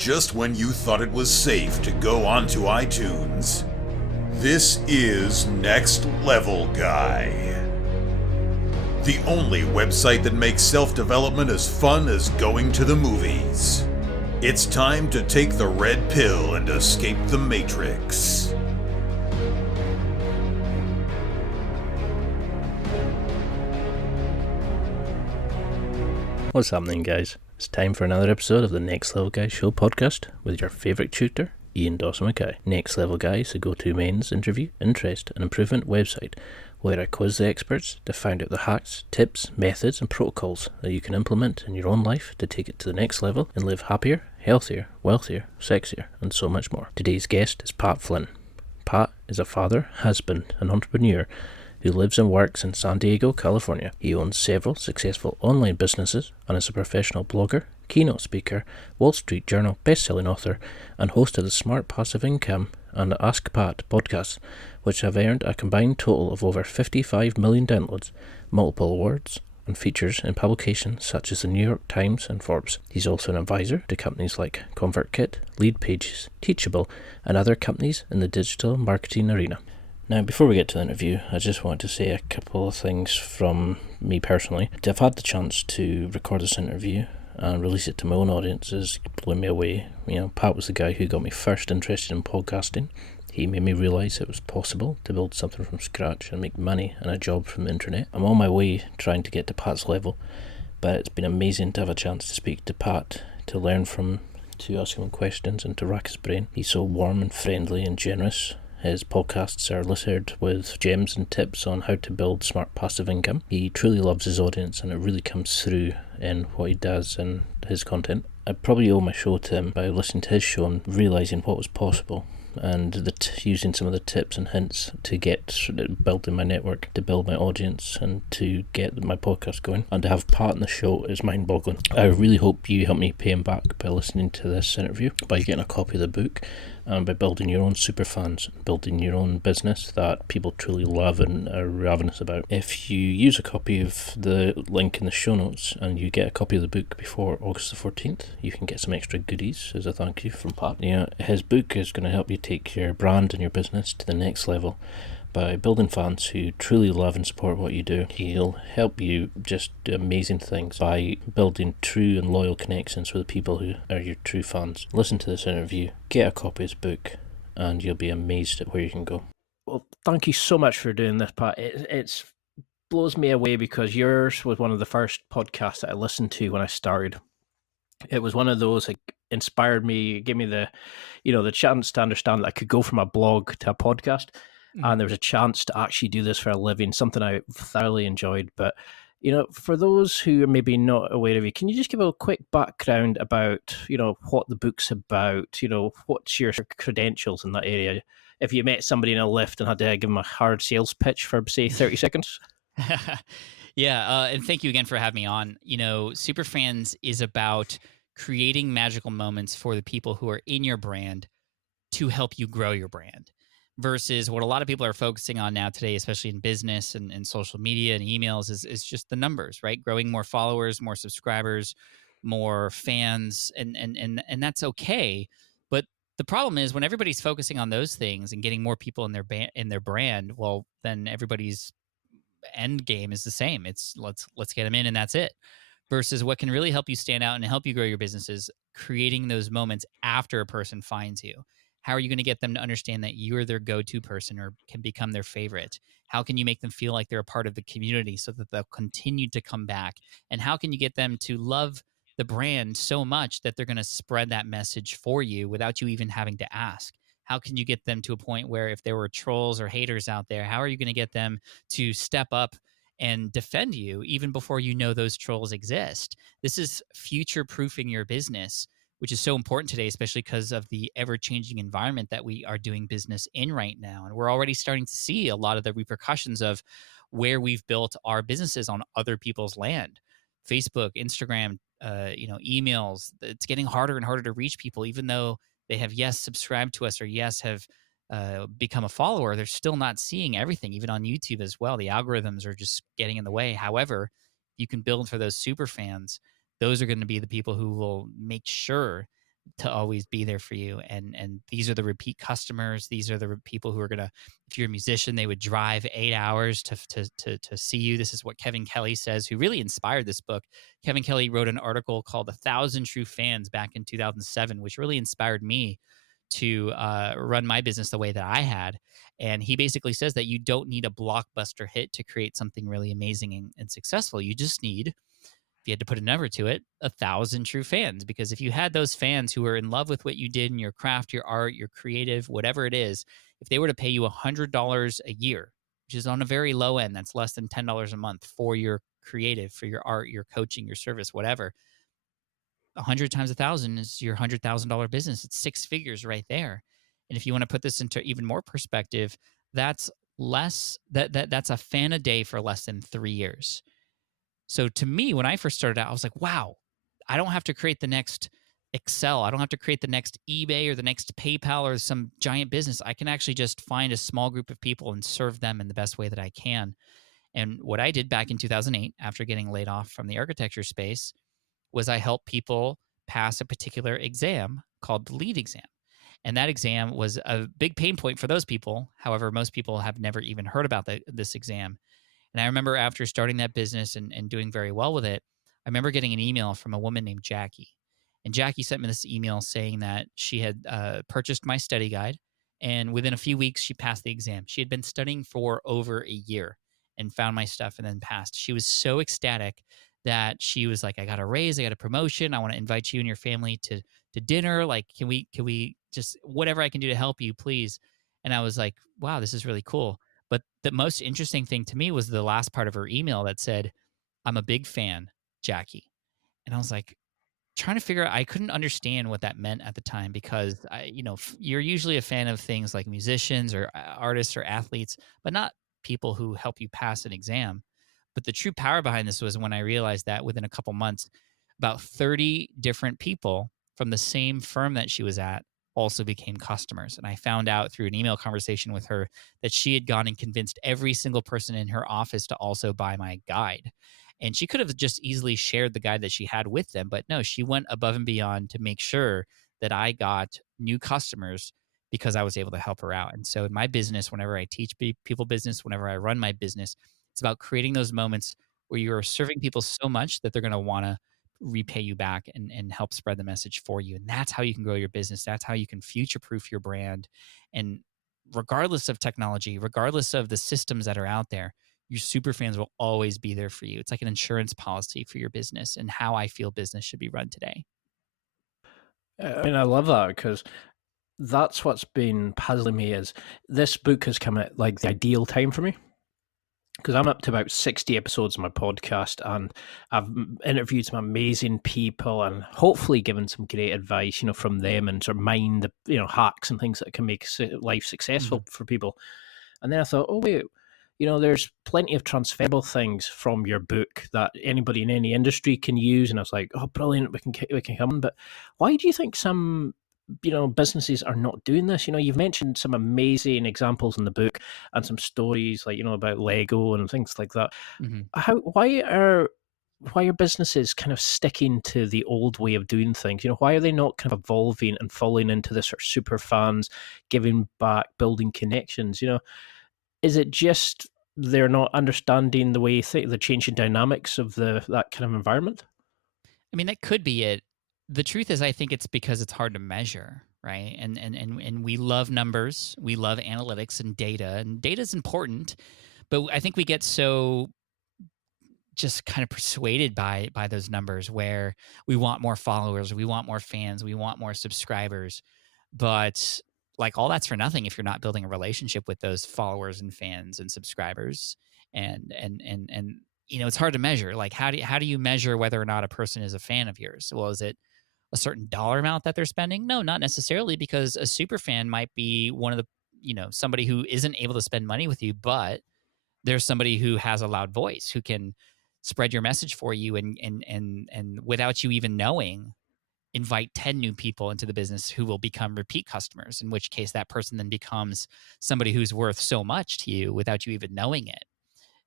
just when you thought it was safe to go onto iTunes. This is Next Level Guy, the only website that makes self-development as fun as going to the movies. It's time to take the red pill and escape the Matrix. What's happening, guys? It's time for another episode of the Next Level Guy Show podcast with your favourite tutor, Ian Dawson Mackay. Next Level Guy is the go-to men's interview, interest and improvement website where I quiz the experts to find out the hacks, tips, methods and protocols that you can implement in your own life to take it to the next level and live happier, healthier, wealthier, sexier and so much more. Today's guest is Pat Flynn. Pat is a father, husband and entrepreneur who lives and works in San Diego, California. He owns several successful online businesses and is a professional blogger, keynote speaker, Wall Street Journal best-selling author, and host of the Smart Passive Income and the Ask Pat podcasts, which have earned a combined total of over 55 million downloads, multiple awards, and features in publications such as the New York Times and Forbes. He's also an advisor to companies like ConvertKit, LeadPages, Teachable, and other companies in the digital marketing arena. Now, before we get to the interview, I just want to say a couple of things from me personally. To have had the chance to record this interview and release it to my own audience is blowing me away. You know, Pat was the guy who got me first interested in podcasting. He made me realise it was possible to build something from scratch and make money and a job from the internet. I'm on my way trying to get to Pat's level, but it's been amazing to have a chance to speak to Pat, to learn from, to ask him questions and to rack his brain. He's so warm and friendly and generous. His podcasts are littered with gems and tips on how to build smart passive income. He truly loves his audience and it really comes through in what he does and his content. I probably owe my show to him by listening to his show and realising what was possible and using some of the tips and hints to get building my network, to build my audience and to get my podcast going. And to have Pat in the show is mind-boggling. I really hope you help me pay him back by listening to this interview, by getting a copy of the book, and by building your own Superfans, building your own business that people truly love and are ravenous about. If you use a copy of the link in the show notes and you get a copy of the book before August the 14th, you can get some extra goodies as a thank you from Pat. You know, his book is going to help you take your brand and your business to the next level by building fans who truly love and support what you do. He'll help you just do amazing things by building true and loyal connections with the people who are your true fans. Listen to this interview, get a copy of his book, and you'll be amazed at where you can go. Well, thank you so much for doing this, Pat. It blows me away because yours was one of the first podcasts that I listened to when I started. It was one of those that inspired me, gave me the chance to understand that I could go from a blog to a podcast. And there was a chance to actually do this for a living, something I thoroughly enjoyed. But, you know, for those who are maybe not aware of you, can you just give a quick background about, you know, what the book's about? You know, what's your credentials in that area? If you met somebody in a lift and had to give them a hard sales pitch for, say, 30 seconds? Yeah, and thank you again for having me on. You know, Superfans is about creating magical moments for the people who are in your brand to help you grow your brand. Versus what a lot of people are focusing on now today, especially in business and social media and emails, is just the numbers, right? Growing more followers, more subscribers, more fans, and that's okay. But the problem is when everybody's focusing on those things and getting more people in their brand, well, then everybody's end game is the same. It's let's get them in and that's it. Versus what can really help you stand out and help you grow your business is creating those moments after a person finds you. How are you going to get them to understand that you're their go-to person or can become their favorite? How can you make them feel like they're a part of the community so that they'll continue to come back? And how can you get them to love the brand so much that they're going to spread that message for you without you even having to ask? How can you get them to a point where if there were trolls or haters out there, how are you going to get them to step up and defend you even before you know those trolls exist? This is future-proofing your business, which is so important today, especially because of the ever-changing environment that we are doing business in right now. And we're already starting to see a lot of the repercussions of where we've built our businesses on other people's land. Facebook, Instagram, emails. It's getting harder and harder to reach people, even though they have, subscribed to us or have become a follower. They're still not seeing everything, even on YouTube as well. The algorithms are just getting in the way. However, you can build for those super fans. Those are going to be the people who will make sure to always be there for you. And these are the repeat customers. These are the people who are gonna, if you're a musician, they would drive 8 hours to see you. This is what Kevin Kelly says, who really inspired this book. Kevin Kelly wrote an article called "1,000 True Fans" back in 2007, which really inspired me to run my business the way that I had. And he basically says that you don't need a blockbuster hit to create something really amazing and successful. You just need, if you had to put a number to it, 1,000 true fans. Because if you had those fans who were in love with what you did in your craft, your art, your creative, whatever it is, if they were to pay you $100 a year, which is on a very low end, that's less than $10 a month for your creative, for your art, your coaching, your service, whatever. 100 times 1,000 is your $100,000 business. It's six figures right there. And if you want to put this into even more perspective, that's that's a fan a day for less than 3 years. So to me, when I first started out, I was like, wow, I don't have to create the next Excel. I don't have to create the next eBay or the next PayPal or some giant business. I can actually just find a small group of people and serve them in the best way that I can. And what I did back in 2008, after getting laid off from the architecture space, was I helped people pass a particular exam called the LEAD exam. And that exam was a big pain point for those people. However, most people have never even heard about this exam. And I remember after starting that business and doing very well with it, I remember getting an email from a woman named Jackie. And Jackie sent me this email saying that she had purchased my study guide. And within a few weeks, she passed the exam. She had been studying for over a year and found my stuff and then passed. She was so ecstatic that she was like, I got a raise, I got a promotion. I want to invite you and your family to dinner. Like, can we just, whatever I can do to help you, please. And I was like, wow, this is really cool. But the most interesting thing to me was the last part of her email that said, I'm a big fan, Jackie. And I was like, trying to figure out, I couldn't understand what that meant at the time because you're usually a fan of things like musicians or artists or athletes, but not people who help you pass an exam. But the true power behind this was when I realized that within a couple months, about 30 different people from the same firm that she was at also became customers. And I found out through an email conversation with her that she had gone and convinced every single person in her office to also buy my guide. And she could have just easily shared the guide that she had with them. But no, she went above and beyond to make sure that I got new customers because I was able to help her out. And so in my business, whenever I teach people business, whenever I run my business, it's about creating those moments where you're serving people so much that they're going to want to repay you back and help spread the message for you. And that's how you can grow your business. That's how you can future-proof your brand. And regardless of technology, regardless of the systems that are out there, your super fans will always be there for you. It's like an insurance policy for your business and how I feel business should be run today. I mean, I love that because that's what's been puzzling me is this book has come at like the ideal time for me. Because I'm up to about 60 episodes of my podcast and I've interviewed some amazing people and hopefully given some great advice, from them and sort of mind the, hacks and things that can make life successful for people. And then I thought, oh, wait, there's plenty of transferable things from your book that anybody in any industry can use. And I was like, oh, brilliant, we can come. But why do you think some businesses are not doing this? You've mentioned some amazing examples in the book and some stories like, about Lego and things like that. Mm-hmm. Why are businesses kind of sticking to the old way of doing things? Why are they not kind of evolving and falling into this sort of super fans, giving back, building connections? Is it just they're not understanding the way the changing dynamics of that kind of environment? I mean, that could be it. The truth is, I think it's because it's hard to measure, right? And we love numbers, we love analytics and data is important, but I think we get so just kind of persuaded by those numbers where we want more followers, we want more fans, we want more subscribers, but like all that's for nothing if you're not building a relationship with those followers and fans and subscribers. And it's hard to measure. Like how do you measure whether or not a person is a fan of yours? Well, is it a certain dollar amount that they're spending? No, not necessarily, because a super fan might be one of the, somebody who isn't able to spend money with you, but there's somebody who has a loud voice who can spread your message for you and without you even knowing, invite 10 new people into the business who will become repeat customers, in which case that person then becomes somebody who's worth so much to you without you even knowing it.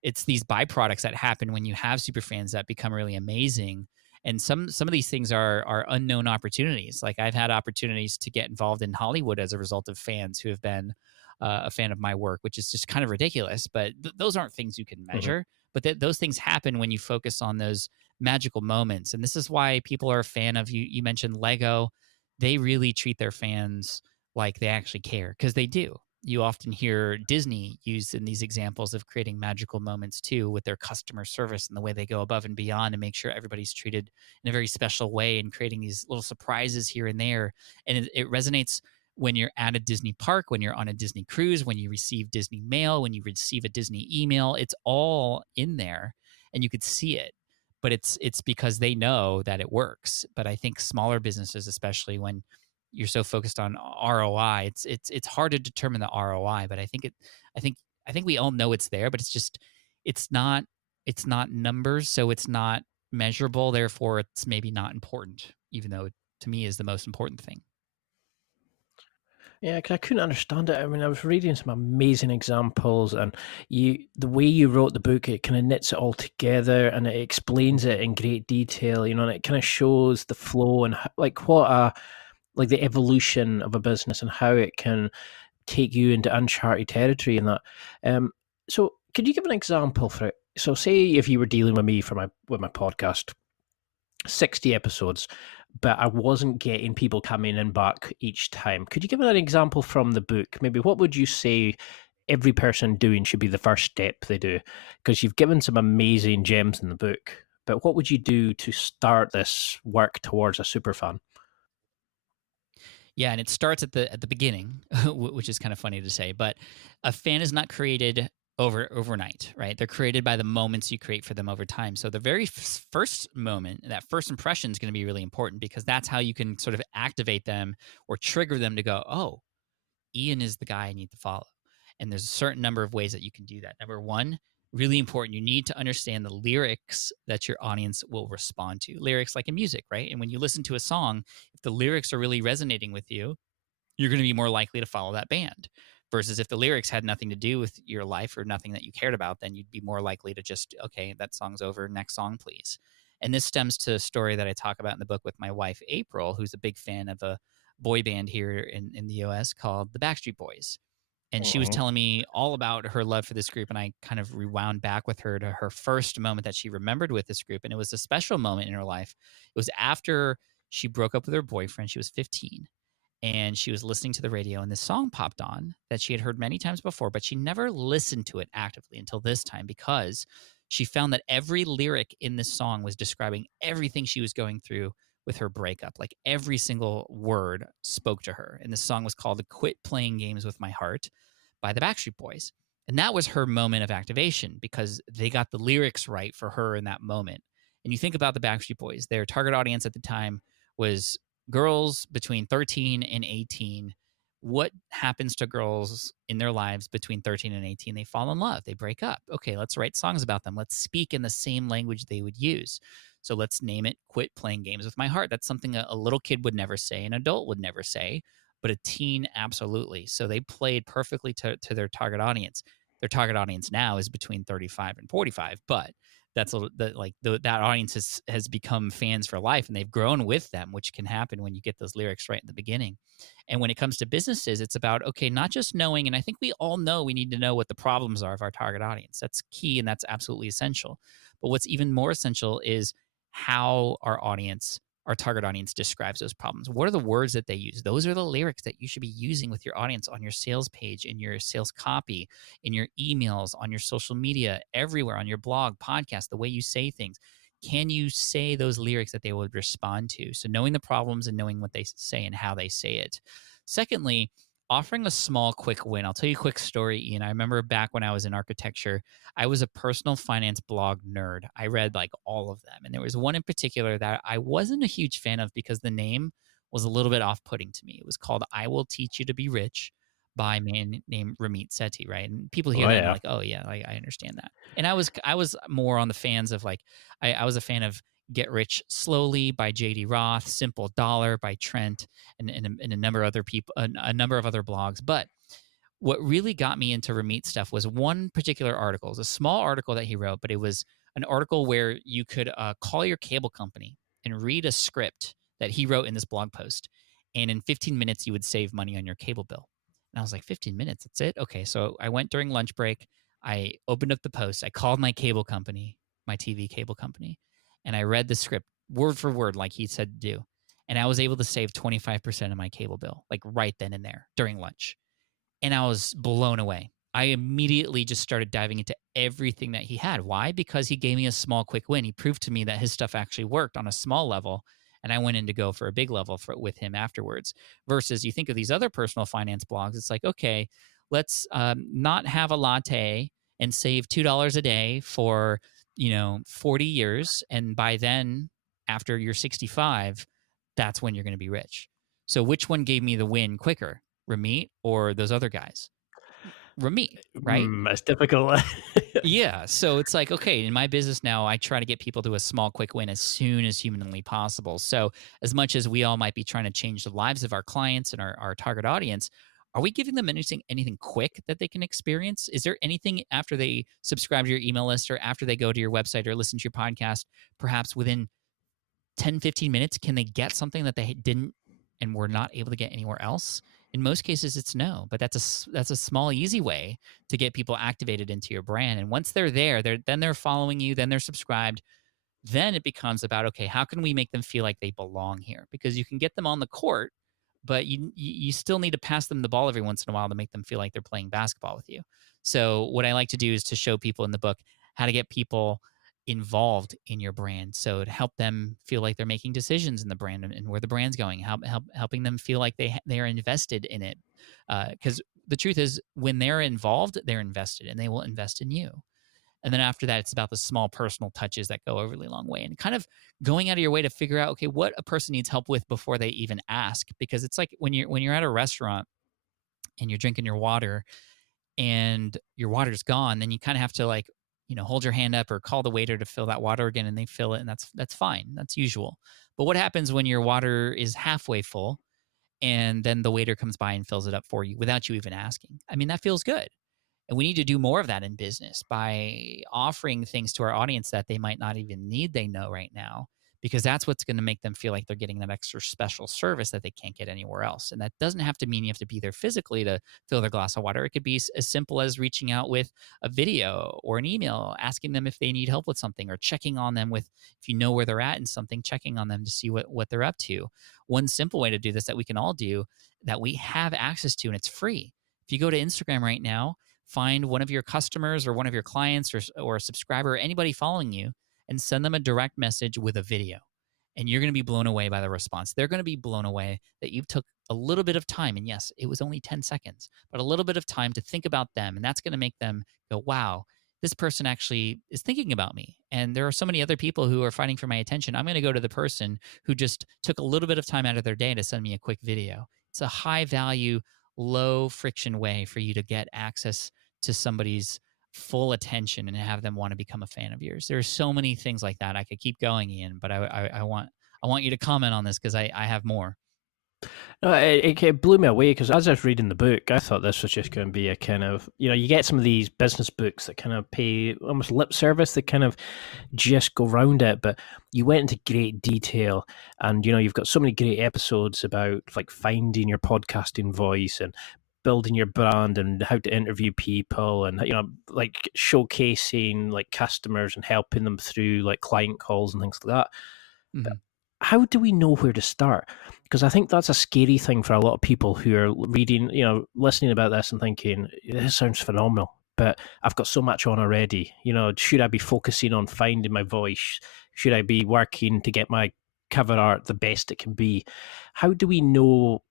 It's these byproducts that happen when you have super fans that become really amazing. And some of these things are unknown opportunities. Like I've had opportunities to get involved in Hollywood as a result of fans who have been a fan of my work, which is just kind of ridiculous. But those aren't things you can Mhm. measure. But those things happen when you focus on those magical moments. And this is why people are a fan of you. You mentioned Lego. They really treat their fans like they actually care, because they do. You often hear Disney used in these examples of creating magical moments too, with their customer service and the way they go above and beyond to make sure everybody's treated in a very special way, and creating these little surprises here and there. And it resonates when you're at a Disney park, when you're on a Disney cruise, when you receive Disney mail, when you receive a Disney email. It's all in there and you could see it. But it's because they know that it works. But I think smaller businesses, especially when you're so focused on ROI, it's hard to determine the ROI. But I think I think we all know it's there, but it's not it's not numbers, so it's not measurable. Therefore, it's maybe not important, even though it, to me, is the most important thing. Yeah, 'cause I couldn't understand it. I mean, I was reading some amazing examples, and the way you wrote the book, it kind of knits it all together, and it explains it in great detail. And it kind of shows the flow and like what a like the evolution of a business and how it can take you into uncharted territory and that. Um, so could you give an example for it? So say if you were dealing with me for my podcast, 60 episodes, but I wasn't getting people coming in back each time. Could you give an example from the book? Maybe what would you say every person doing should be the first step they do? Because you've given some amazing gems in the book, but what would you do to start this work towards a super fan? Yeah, and it starts at the beginning, which is kind of funny to say. But a fan is not created overnight, right? They're created by the moments you create for them over time. So the very first moment, that first impression, is going to be really important, because that's how you can sort of activate them or trigger them to go, oh, Ian is the guy I need to follow. And there's a certain number of ways that you can do that. Number one, really important, you need to understand the lyrics that your audience will respond to. Lyrics like in music, right? And when you listen to a song, if the lyrics are really resonating with you, you're going to be more likely to follow that band. Versus if the lyrics had nothing to do with your life or nothing that you cared about, then you'd be more likely to just, okay, that song's over, next song, please. And this stems to a story that I talk about in the book with my wife, April, who's a big fan of a boy band here in the US called the Backstreet Boys. And she was Mhm. telling me all about her love for this group. And I kind of rewound back with her to her first moment that she remembered with this group. And it was a special moment in her life. It was after she broke up with her boyfriend. She was 15, and she was listening to the radio, and this song popped on that she had heard many times before, but she never listened to it actively until this time, because she found that every lyric in this song was describing everything she was going through with her breakup. Like every single word spoke to her. And the song was called Quit Playing Games with My Heart by the Backstreet Boys. And that was her moment of activation, because they got the lyrics right for her in that moment. And you think about the Backstreet Boys, their target audience at the time was girls between 13 and 18. What happens to girls in their lives between 13 and 18? They fall in love, they break up. Okay, let's write songs about them. Let's speak in the same language they would use. So let's name it Quit Playing Games with My Heart. That's something a little kid would never say, an adult would never say, but a teen absolutely. So they played perfectly to their target audience. Their target audience now is between 35 and 45, but that's that audience has become fans for life, and they've grown with them, which can happen when you get those lyrics right in the beginning. And when it comes to businesses, it's about, okay, not just knowing, and I think we all know we need to know what the problems are of our target audience. That's key, and that's absolutely essential. But what's even more essential is how our target audience describes those problems. What are the words that they use? Those are the lyrics that you should be using with your audience on your sales page, in your sales copy, in your emails, on your social media, everywhere, on your blog, podcast, the way you say things. Can you say those lyrics that they would respond to? So knowing the problems and knowing what they say and how they say it. Secondly, offering a small, quick win. I'll tell you a quick story, Ian. I remember back when I was in architecture, I was a personal finance blog nerd. I read like all of them. And there was one in particular that I wasn't a huge fan of, because the name was a little bit off putting to me. It was called I Will Teach You to Be Rich by a man named Ramit Sethi, right? And people hear Oh that and yeah. like, oh yeah, like, I understand that. And I was more on the fans of like, I was a fan of Get Rich Slowly by J.D. Roth, Simple Dollar by Trent, and a number of other people, a number of other blogs. But what really got me into Ramit stuff was one particular article. It was a small article that he wrote, but it was an article where you could call your cable company and read a script that he wrote in this blog post. And in 15 minutes, you would save money on your cable bill. And I was like, 15 minutes, that's it? Okay. So I went during lunch break. I opened up the post. I called my cable company, my TV cable company, and I read the script word for word like he said to do. And I was able to save 25% of my cable bill, like right then and there during lunch. And I was blown away. I immediately just started diving into everything that he had. Why? Because he gave me a small, quick win. He proved to me that his stuff actually worked on a small level, and I went in to go for a big level with him afterwards. Versus you think of these other personal finance blogs, it's like, okay, let's not have a latte and save $2 a day for 40 years, and by then, after you're 65, that's when you're going to be rich. So which one gave me the win quicker? Ramit or those other guys? Ramit, right? It's difficult. Yeah. So it's like, okay, in my business now, I try to get people to a small, quick win as soon as humanly possible. So as much as we all might be trying to change the lives of our clients and our target audience, are we giving them anything quick that they can experience? Is there anything after they subscribe to your email list or after they go to your website or listen to your podcast, perhaps within 10, 15 minutes, can they get something that they didn't and were not able to get anywhere else? In most cases, it's no, but that's a small, easy way to get people activated into your brand. And once they're there, then they're following you, then they're subscribed. Then it becomes about, okay, how can we make them feel like they belong here? Because you can get them on the court, but you still need to pass them the ball every once in a while to make them feel like they're playing basketball with you. So what I like to do is to show people in the book how to get people involved in your brand, so to help them feel like they're making decisions in the brand and where the brand's going, helping them feel like they are invested in it, because the truth is, when they're involved, they're invested and they will invest in you. And then after that, it's about the small personal touches that go a really long way, and kind of going out of your way to figure out, okay, what a person needs help with before they even ask. Because it's like when you're at a restaurant and you're drinking your water and your water's gone, then you kind of have to, like, hold your hand up or call the waiter to fill that water again, and they fill it, and that's fine. That's usual. But what happens when your water is halfway full and then the waiter comes by and fills it up for you without you even asking? I mean, that feels good. And we need to do more of that in business by offering things to our audience that they might not even need, they know right now, because that's what's going to make them feel like they're getting that extra special service that they can't get anywhere else. And that doesn't have to mean you have to be there physically to fill their glass of water. It could be as simple as reaching out with a video or an email, asking them if they need help with something, or checking on them with, if you know where they're at in something, checking on them to see what they're up to. One simple way to do this that we can all do, that we have access to, and it's free. If you go to Instagram right now, find one of your customers or one of your clients or a subscriber or anybody following you, and send them a direct message with a video. And you're going to be blown away by the response. They're going to be blown away that you took a little bit of time. And yes, it was only 10 seconds, but a little bit of time to think about them. And that's going to make them go, wow, this person actually is thinking about me. And there are so many other people who are fighting for my attention. I'm going to go to the person who just took a little bit of time out of their day to send me a quick video. It's a high value, low friction way for you to get access to somebody's full attention and have them want to become a fan of yours. There are so many things like that. I could keep going, Ian, but I want you to comment on this because I have more. No, it blew me away because as I was reading the book, I thought this was just going to be a kind of, you get some of these business books that kind of pay almost lip service, that kind of just go round it, but you went into great detail, and you've got so many great episodes about like finding your podcasting voice and building your brand and how to interview people, and like showcasing like customers and helping them through like client calls and things like that. Mm-hmm. How do we know where to start? Because I think that's a scary thing for a lot of people who are reading, listening about this and thinking, this sounds phenomenal, but I've got so much on already. Should I be focusing on finding my voice? Should I be working to get my cover art the best it can be? How do we know?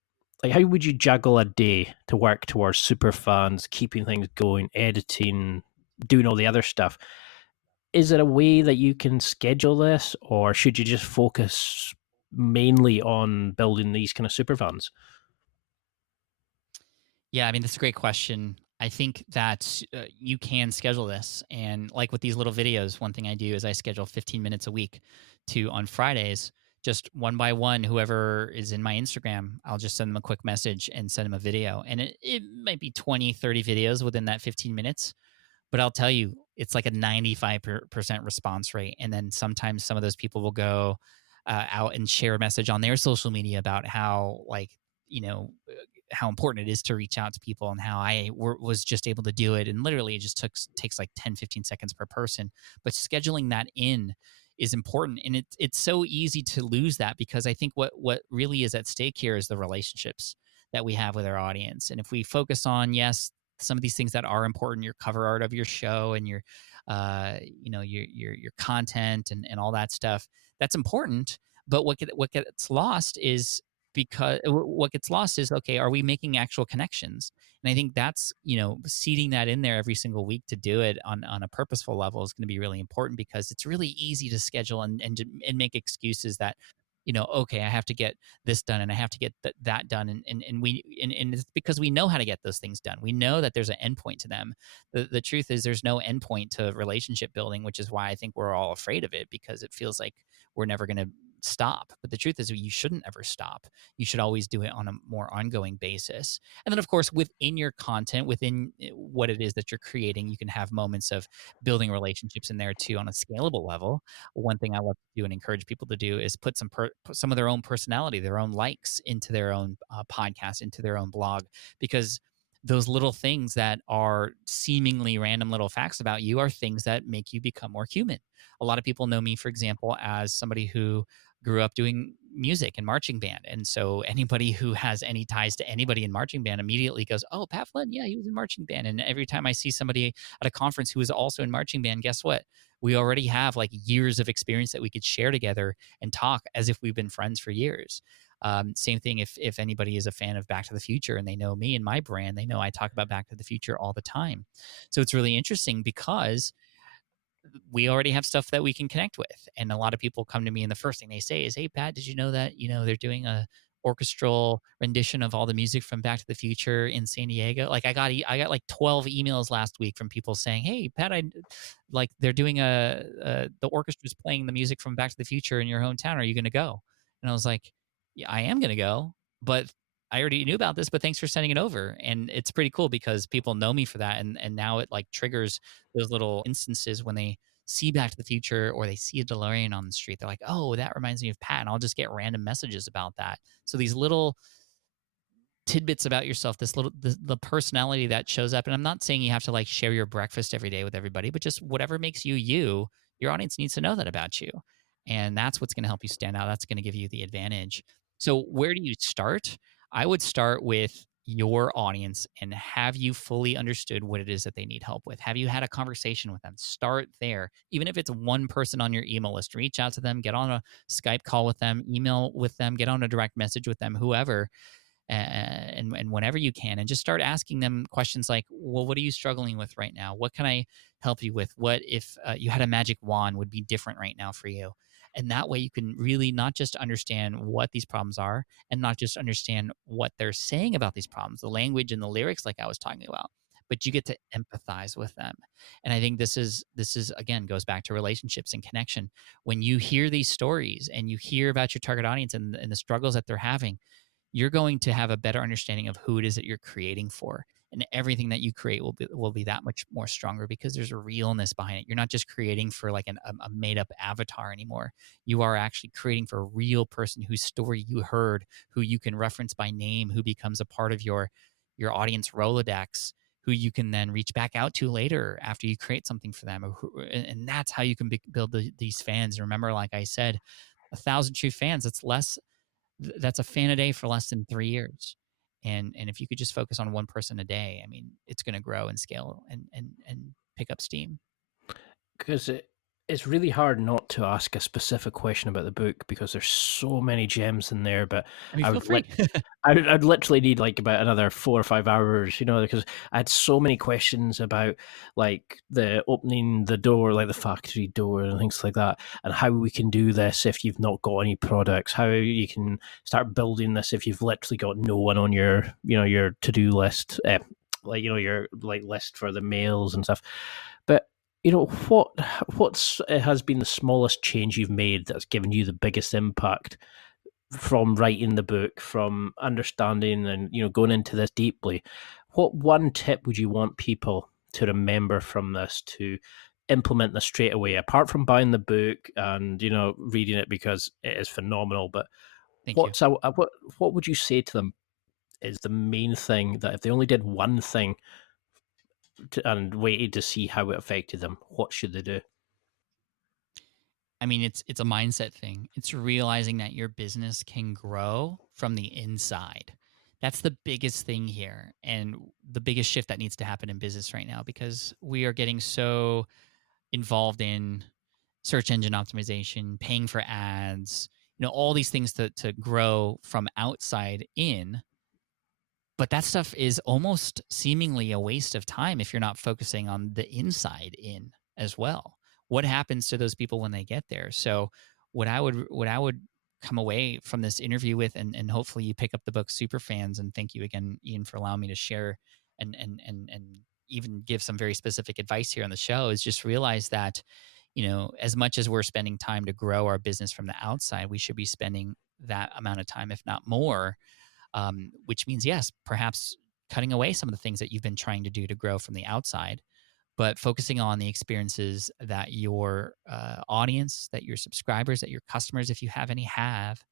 Like, how would you juggle a day to work towards Superfans, keeping things going, editing, doing all the other stuff? Is there a way that you can schedule this, or should you just focus mainly on building these kind of Superfans? Yeah, I mean, that's a great question. I think that you can schedule this. And like with these little videos, one thing I do is I schedule 15 minutes a week on Fridays, just one by one, whoever is in my Instagram, I'll just send them a quick message and send them a video. And it might be 20, 30 videos within that 15 minutes. But I'll tell you, it's like a 95% response rate. And then sometimes some of those people will go, out and share a message on their social media about how, like, how important it is to reach out to people, and how was just able to do it. And literally, it just takes like 10-15 seconds per person. But scheduling that in is important, and it's so easy to lose that, because I think what really is at stake here is the relationships that we have with our audience. And if we focus on, yes, some of these things that are important, your cover art of your show, and your content, and all that stuff, that's important. But what gets lost is, okay, are we making actual connections? And I think that's, seeding that in there every single week to do it on a purposeful level is going to be really important, because it's really easy to schedule and make excuses that, okay, I have to get this done, and I have to get that done. And it's because we know how to get those things done. We know that there's an endpoint to them. The truth is, there's no endpoint to relationship building, which is why I think we're all afraid of it, because it feels like we're never going to stop. But the truth is, you shouldn't ever stop. You should always do it on a more ongoing basis. And then, of course, within your content, within what it is that you're creating, you can have moments of building relationships in there too, on a scalable level. One thing I love to do and encourage people to do is put some of their own personality, their own likes into their own podcast, into their own blog, because those little things that are seemingly random little facts about you are things that make you become more human. A lot of people know me, for example, as somebody who grew up doing music and marching band. And so anybody who has any ties to anybody in marching band immediately goes, "Oh, Pat Flynn, yeah, he was in marching band." And every time I see somebody at a conference who is also in marching band, guess what? We already have like years of experience that we could share together and talk as if we've been friends for years. Same thing if anybody is a fan of Back to the Future and they know me and my brand, they know I talk about Back to the Future all the time. So it's really interesting, because we already have stuff that we can connect with. And a lot of people come to me, and the first thing they say is, "Hey, Pat, did you know that, they're doing a orchestral rendition of all the music from Back to the Future in San Diego?" Like, I got like 12 emails last week from people saying, "Hey, Pat, I like they're doing the orchestra's playing the music from Back to the Future in your hometown. Are you going to go?" And I was like, "Yeah, I am going to go, but I already knew about this, but thanks for sending it over." And it's pretty cool, because people know me for that. And now it like triggers those little instances when they see Back to the Future or they see a DeLorean on the street. They're like, "Oh, that reminds me of Pat." And I'll just get random messages about that. So these little tidbits about yourself, the personality that shows up. And I'm not saying you have to like share your breakfast every day with everybody, but just whatever makes you you, your audience needs to know that about you. And that's what's going to help you stand out. That's going to give you the advantage. So where do you start? I would start with your audience and have you fully understood what it is that they need help with. Have you had a conversation with them? Start there. Even if it's one person on your email list, reach out to them, get on a Skype call with them, email with them, get on a direct message with them, whoever, and whenever you can, and just start asking them questions like, "Well, what are you struggling with right now? What can I help you with? What if you had a magic wand would be different right now for you?" And that way you can really not just understand what these problems are, and not just understand what they're saying about these problems, the language and the lyrics like I was talking about, but you get to empathize with them. And I think this is again goes back to relationships and connection. When you hear these stories and you hear about your target audience and the struggles that they're having, you're going to have a better understanding of who it is that you're creating for. And everything that you create will be that much more stronger, because there's a realness behind it. You're not just creating for like a made up avatar anymore. You are actually creating for a real person whose story you heard, who you can reference by name, who becomes a part of your audience Rolodex, who you can then reach back out to later after you create something for them. And that's how you can build these fans. Remember, like I said, 1,000 true fans, that's a fan a day for less than 3 years. And if you could just focus on one person a day, I mean, it's going to grow and scale and pick up steam. Because it's really hard not to ask a specific question about the book, because there's so many gems in there. But I mean, I feel would free. I'd literally need like about another 4 or 5 hours, because I had so many questions about like the opening the door, like the factory door and things like that, and how we can do this if you've not got any products, how you can start building this if you've literally got no one on your, your to-do list, like, your like list for the mails and stuff. But what's has been the smallest change you've made that's given you the biggest impact from writing the book, from understanding and going into this deeply? What one tip would you want people to remember from this to implement this straight away, apart from buying the book and reading it because it is phenomenal. But Thank you. what would you say to them is the main thing that if they only did one thing and waited to see how it affected them, what should they do? I mean, it's a mindset thing. It's realizing that your business can grow from the inside. That's the biggest thing here, and the biggest shift that needs to happen in business right now, because we are getting so involved in search engine optimization, paying for ads, all these things to grow from outside in. But that stuff is almost seemingly a waste of time if you're not focusing on the inside in as well. What happens to those people when they get there? So what I would come away from this interview with, and hopefully you pick up the book Superfans, and thank you again, Ian, for allowing me to share and even give some very specific advice here on the show, is just realize that, as much as we're spending time to grow our business from the outside, we should be spending that amount of time, if not more, which means, yes, perhaps cutting away some of the things that you've been trying to do to grow from the outside, but focusing on the experiences that your audience, that your subscribers, that your customers, if you have any, have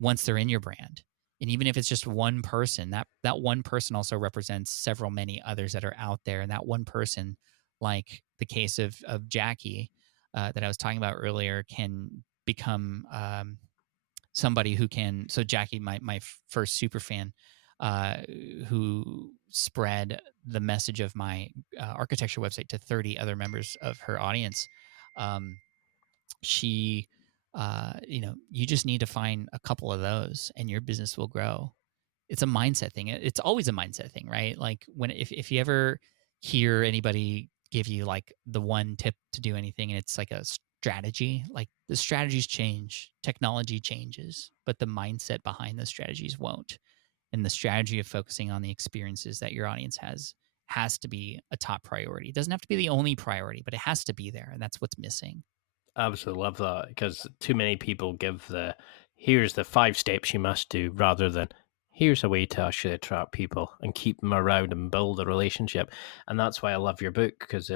once they're in your brand. And even if it's just one person, that one person also represents several many others that are out there. And that one person, like the case of Jackie that I was talking about earlier, can become somebody who can. So Jackie, my first super fan, who spread the message of my architecture website to 30 other members of her audience. She, you just need to find a couple of those, and your business will grow. It's a mindset thing. It's always a mindset thing, right? Like if you ever hear anybody give you like the one tip to do anything, and it's like a strategy, like the strategies change, technology changes, but the mindset behind those strategies won't. And the strategy of focusing on the experiences that your audience has to be a top priority. It doesn't have to be the only priority, but it has to be there, and that's what's missing. I absolutely love that, because too many people give here's the 5 steps you must do, rather than here's a way to actually attract people and keep them around and build a relationship. And that's why I love your book, because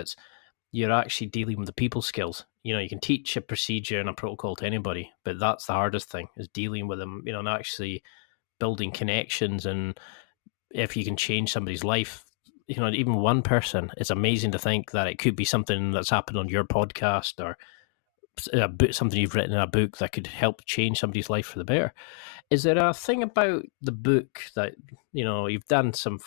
you're actually dealing with the people skills. You can teach a procedure and a protocol to anybody, but that's the hardest thing, is dealing with them, and actually building connections. And if you can change somebody's life, even one person, it's amazing to think that it could be something that's happened on your podcast, or something you've written in a book that could help change somebody's life for the better. Is there a thing about the book that, you've done some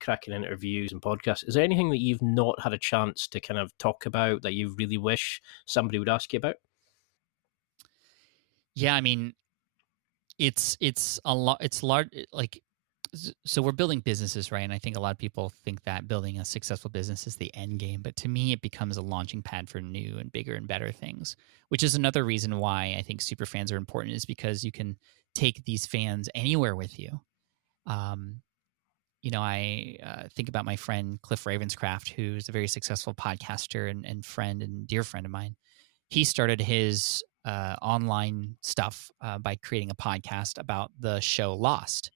cracking interviews and podcasts? Is there anything that you've not had a chance to kind of talk about that you really wish somebody would ask you about? Yeah, I mean, it's a lot. It's large. Like, so we're building businesses, right? And I think a lot of people think that building a successful business is the end game, but to me, it becomes a launching pad for new and bigger and better things. Which is another reason why I think super fans are important, is because you can take these fans anywhere with you. Um, I think about my friend Cliff Ravenscraft, who's a very successful podcaster and friend and dear friend of mine. He started his online stuff by creating a podcast about the show Lost.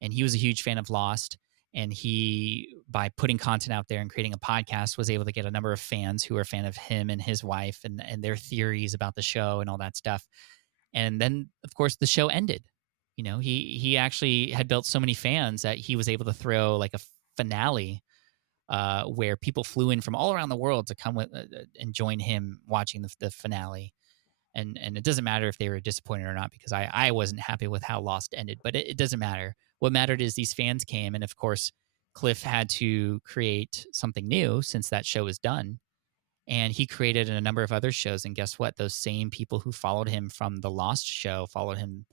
And he was a huge fan of Lost. And he, by putting content out there and creating a podcast, was able to get a number of fans who are a fan of him and his wife and their theories about the show and all that stuff. And then, of course, the show ended. He actually had built so many fans that he was able to throw like a finale where people flew in from all around the world to come with and join him watching the finale. And it doesn't matter if they were disappointed or not, because I wasn't happy with how Lost ended, but it doesn't matter. What mattered is these fans came, and of course, Cliff had to create something new since that show was done. And he created a number of other shows, and guess what? Those same people who followed him from the Lost show followed him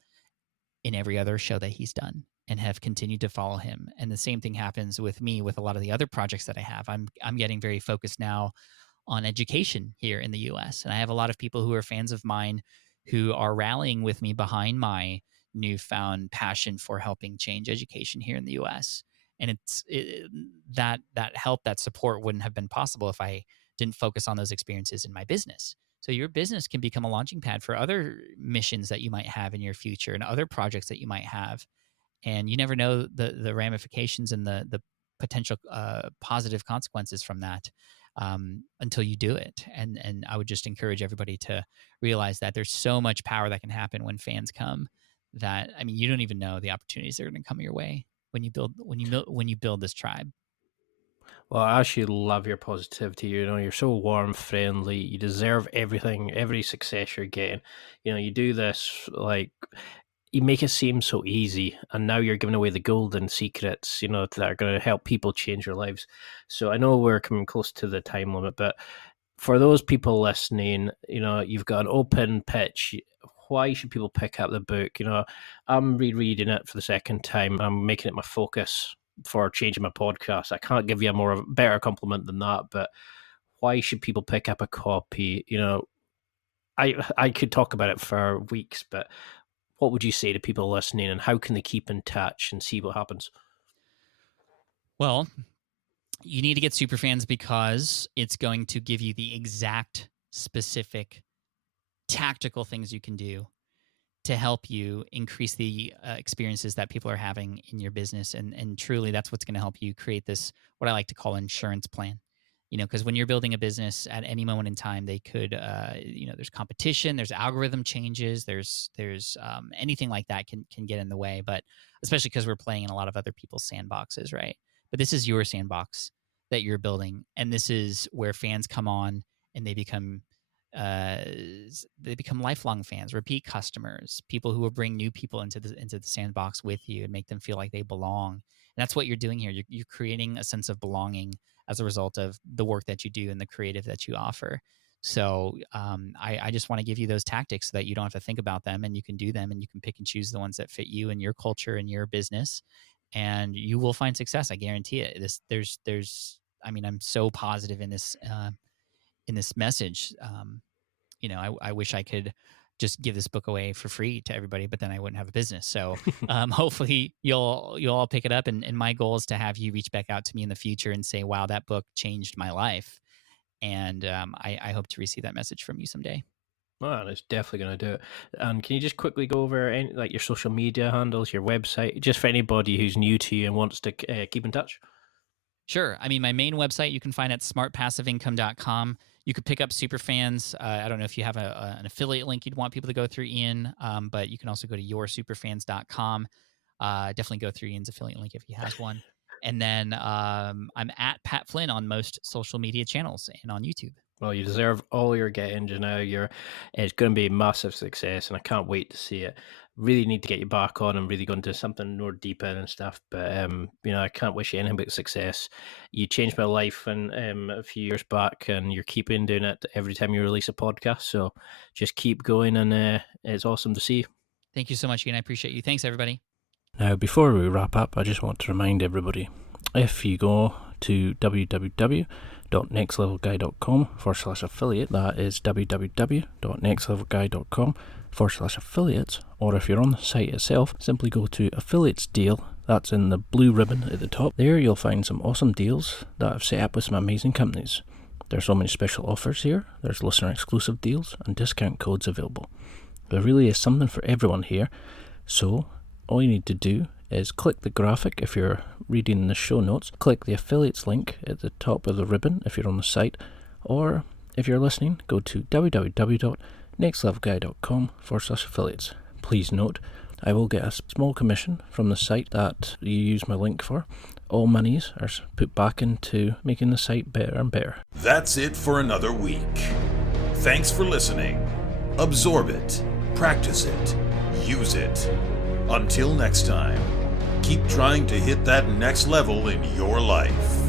in every other show that he's done and have continued to follow him. And the same thing happens with me with a lot of the other projects that I have. I'm getting very focused now on education here in the US. And I have a lot of people who are fans of mine who are rallying with me behind my newfound passion for helping change education here in the US. And that help, that support wouldn't have been possible if I didn't focus on those experiences in my business. So your business can become a launching pad for other missions that you might have in your future and other projects that you might have. And you never know the ramifications and the potential positive consequences from that. until you do it. And I would just encourage everybody to realize that there's so much power that can happen when fans come that, I mean, you don't even know the opportunities that are going to come your way when you build this tribe. Well, I actually love your positivity. You're so warm, friendly. You deserve everything, every success you're getting. You do this like you make it seem so easy, and now you're giving away the golden secrets, that are going to help people change their lives. So I know we're coming close to the time limit, but for those people listening, you've got an open pitch. Why should people pick up the book? I'm rereading it for the second time. I'm making it my focus for changing my podcast. I can't give you a better compliment than that, but why should people pick up a copy? I could talk about it for weeks, but what would you say to people listening, and how can they keep in touch and see what happens? Well, you need to get Superfans because it's going to give you the exact, specific, tactical things you can do to help you increase the experiences that people are having in your business. And truly, that's what's going to help you create this, what I like to call insurance plan. Because when you're building a business at any moment in time, they could, there's competition, there's algorithm changes, there's anything like that can get in the way. But especially because we're playing in a lot of other people's sandboxes, right? But this is your sandbox that you're building, and this is where fans come on and they become lifelong fans, repeat customers, people who will bring new people into the sandbox with you and make them feel like they belong. And that's what you're doing here. You're creating a sense of belonging as a result of the work that you do and the creative that you offer. So I just want to give you those tactics so that you don't have to think about them, and you can do them, and you can pick and choose the ones that fit you and your culture and your business, and you will find success. I guarantee it. I'm so positive in this message. I wish I could just give this book away for free to everybody, but then I wouldn't have a business. So hopefully you'll all pick it up. And my goal is to have you reach back out to me in the future and say, wow, that book changed my life. And I hope to receive that message from you someday. Well, it's definitely going to do it. And can you just quickly go over your social media handles, your website, just for anybody who's new to you and wants to keep in touch? Sure. I mean, my main website you can find at smartpassiveincome.com. You could pick up Superfans. I don't know if you have an affiliate link you'd want people to go through, Ian, but you can also go to yoursuperfans.com. Definitely go through Ian's affiliate link if he has one. And then I'm at Pat Flynn on most social media channels and on YouTube. Well, you deserve all you're getting, It's going to be a massive success, and I can't wait to see it. Really need to get you back on and really go into something more deeper and stuff. But I can't wish you anything but success. You changed my life a few years back, and you're keeping doing it every time you release a podcast. So just keep going, and it's awesome to see. Thank you so much, Ian. I appreciate you. Thanks, everybody. Now, before we wrap up, I just want to remind everybody, if you go to www.nextlevelguy.com/affiliate, that is www.nextlevelguy.com/affiliates, or if you're on the site itself, simply go to affiliates deal. That's in the blue ribbon at the top. There you'll find some awesome deals that I've set up with some amazing companies. There's so many special offers here. There's listener exclusive deals and discount codes available. There really is something for everyone here. So all you need to do is click the graphic if you're reading the show notes, click the affiliates link at the top of the ribbon if you're on the site, or if you're listening, go to www.nextlevelguy.com/affiliates. Please note, I will get a small commission from the site that you use my link for. All monies are put back into making the site better and better. That's it for another week. Thanks for listening. Absorb it, practice it, use it. Until next time, keep trying to hit that next level in your life.